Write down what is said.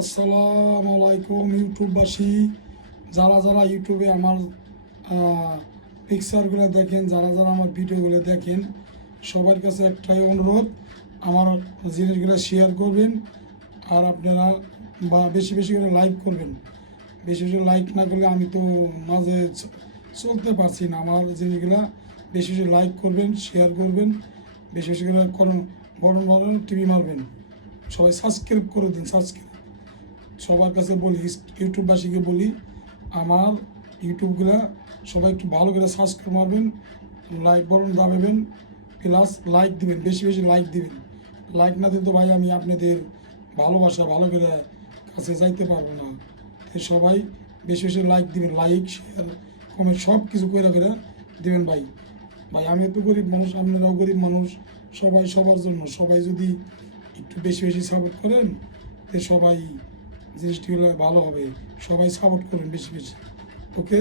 আসসালামু আলাইকুম ইউটিউববাসী, যারা যারা ইউটিউবে আমার পিকচারগুলো দেখেন, যারা যারা আমার ভিডিওগুলো দেখেন, সবার কাছে একটাই অনুরোধ, আমার জিনিসগুলো শেয়ার করবেন। আর আপনারা বেশি বেশি করে লাইক করবেন। বেশি বেশি লাইক না করলে আমি তো মাঝে চলতে পারছি না। আমার জিনিসগুলা বেশি বেশি লাইক করবেন, শেয়ার করবেন, বেশি বেশি করে বড় বড় টিভি মারবেন। সবাই সাবস্ক্রাইব করে দিন। সবার কাছে বলি, ইউটিউববাসীকে বলি, আমার ইউটিউবগুলা সবাই একটু ভালো করে সাবস্ক্রাইব মারবেন, লাইক বটন দাবাবেন, প্লাস লাইক দিবেন, বেশি বেশি লাইক দিবেন। লাইক না দিন তো ভাই আমি আপনাদের ভালোবাসা ভালো করে কাছে যাইতে পারবো না। তাই সবাই বেশি বেশি লাইক দিবেন, লাইক শেয়ার কমেন্ট সব কিছু করে দিবেন ভাই। ভাই আমি তো গরিব মানুষ, আপনারাও গরিব মানুষ, সবাই সবার জন্য। সবাই যদি একটু বেশি বেশি সাপোর্ট করেন তো সবাই জিনিসটি ভালো হবে। সবাই সাপোর্ট করুন বেশি বেশি। ওকে।